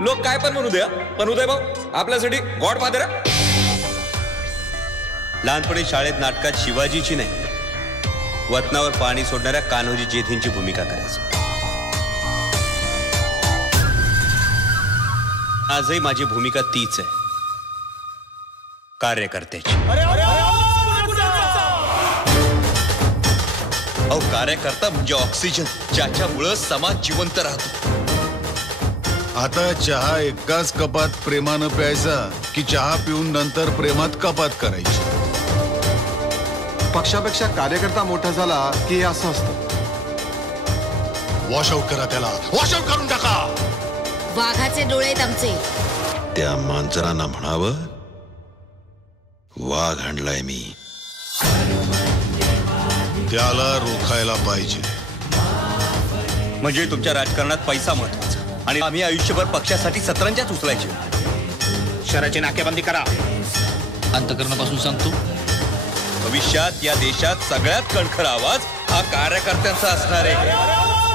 लोक काय पण म्हणू द्या, पण उदय भाऊ आपल्यासाठी गॉडफादर आहे. लहानपणी शाळेत नाटकात शिवाजीची नाही, वतनावर पाणी सोडणाऱ्या कान्होजी जेधींची भूमिका करायची. आजही माझी भूमिका तीच आहे, कार्यकर्त्याची. अहो, कार्यकर्ता म्हणजे ऑक्सिजन, ज्याच्यामुळं समाज जिवंत राहतो. आता चहा एकाच कपात प्रेमानं प्यायचा की चहा पिऊन नंतर प्रेमात कपात करायची? पक्षापेक्षा कार्यकर्ता मोठा झाला की असं असतं. वॉश आउट करा त्याला, वॉश आउट करून टाका. वाघाचे डोळे आहेत आमचे. त्या मांजरांना म्हणावं, वाघ आणलाय मी, त्याला रोखायला पाहिजे. म्हणजे तुमच्या राजकारणात पैसा महत्वाचा आणि आम्ही आयुष्यभर पक्षासाठी सतरंजाच उचलायचे. शहराची नाकेबंदी करा. अंतकरणापासून सांगतो, भविष्यात या देशात सगळ्यात कणखर आवाज हा कार्यकर्त्यांचा असणार आहे.